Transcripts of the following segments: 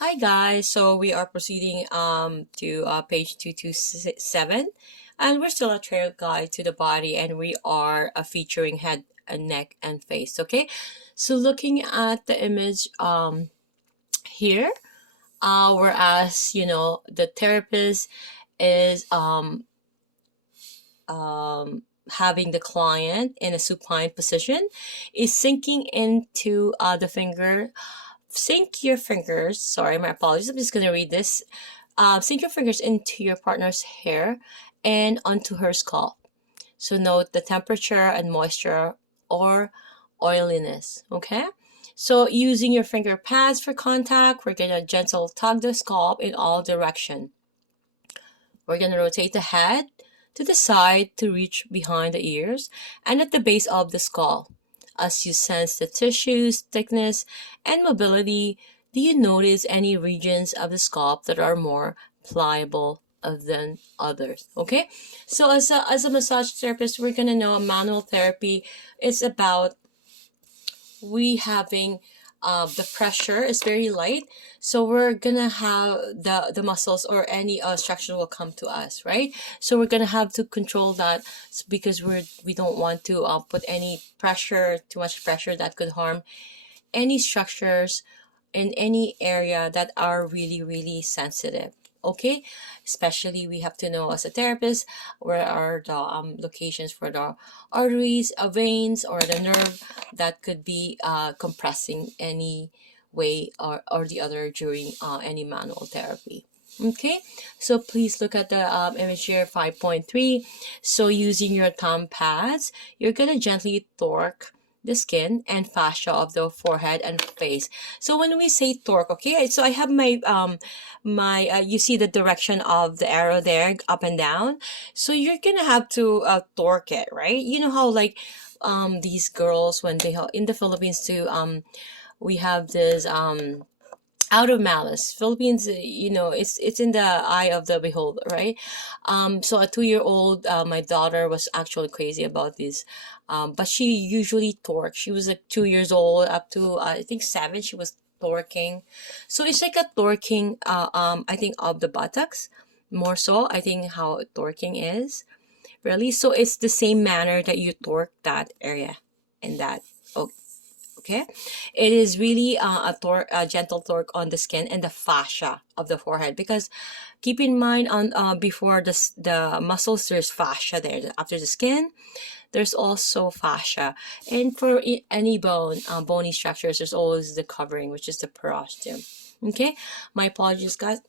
Hi guys, so we are proceeding to page 227, and we're still a trail guide to the body, and we are featuring head and neck and face. Okay, so looking at the image here, whereas the therapist is having the client in a supine position, is sinking into the finger. Sink your fingers. Sorry, my apologies. I'm just gonna read this. Sink your fingers into your partner's hair and onto her scalp. So note the temperature and moisture or oiliness. Okay. So using your finger pads for contact, we're gonna gentle tug the scalp in all direction. We're gonna rotate the head to the side to reach behind the ears and at the base of the skull. As you sense the tissues, thickness, and mobility, do you notice any regions of the scalp that are more pliable than others? Okay, so as a massage therapist, we're gonna know manual therapy is about we having the pressure is very light, so we're gonna have the muscles or any structure will come to us, right? So we're gonna have to control that because we don't want to put any pressure, too much pressure that could harm any structures in any area that are really sensitive. Okay, especially we have to know as a therapist where are the locations for the arteries, veins, or the nerve that could be compressing any way or the other during any manual therapy. Okay, so please look at the image here 5.3. So using your thumb pads, you're gonna gently torque the skin and fascia of the forehead and face. So when we say torque, okay, so I have my you see the direction of the arrow there, up and down. So you're gonna have to torque it, right? You know how like these girls when they in the Philippines too, we have this out of malice Philippines, it's in the eye of the beholder, right? So a 2-year old, my daughter was actually crazy about this, but she usually torques. She was like 2 years old up to I think 7, she was torquing. So it's like a torquing, I think of the buttocks more so, I think how torquing is really. So it's the same manner that you torque that area and that. Okay, it is really a gentle torque on the skin and the fascia of the forehead, because keep in mind on before the muscles there's fascia there. After the skin there's also fascia, and for any bony structures there's always the covering, which is the periosteum. Okay, my apologies guys.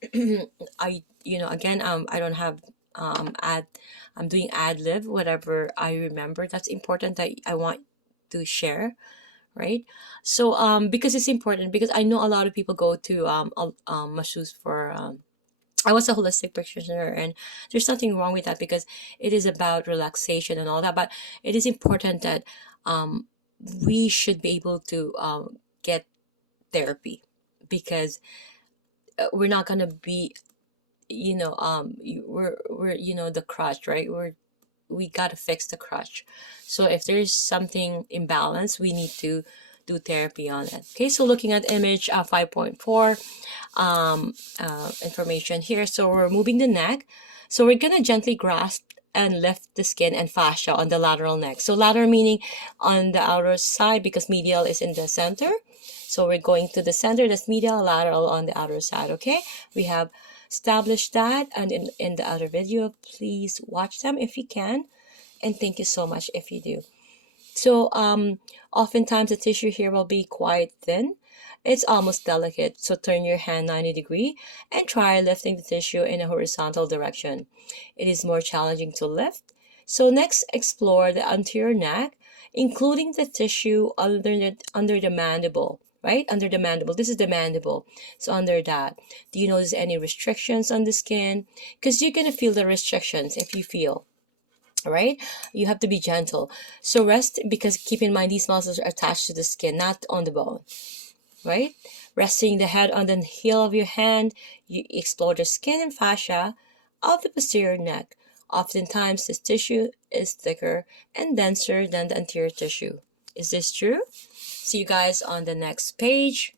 I again, I don't have I'm doing ad lib whatever I remember that's important that I want to share, right? So because it's important, because I know a lot of people go to masseuse for I was a holistic practitioner, and there's nothing wrong with that because it is about relaxation and all that, but it is important that um we should be able to get therapy, because we're not gonna be we're the crutch, right? We got to fix the crutch. So if there's something imbalance, we need to do therapy on it. Okay, so looking at image 5.4, information here. So we're moving the neck. So we're going to gently grasp and lift the skin and fascia on the lateral neck. So lateral meaning on the outer side, because medial is in the center. So we're going to the center, that's medial, lateral on the outer side. Okay, we have established that, and in the other video, please watch them if you can, and thank you so much if you do. So oftentimes the tissue here will be quite thin, it's almost delicate, so turn your hand 90 degree and try lifting the tissue in a horizontal direction. It is more challenging to lift. So next, explore the anterior neck, including the tissue under the mandible, right? Under the mandible. This is the mandible. So under that, do you notice any restrictions on the skin? Because you're going to feel the restrictions if you feel, right? You have to be gentle. So rest, because keep in mind these muscles are attached to the skin, not on the bone, right? Resting the head on the heel of your hand, you explore the skin and fascia of the posterior neck. Oftentimes this tissue is thicker and denser than the anterior tissue. Is this true? See you guys on the next page.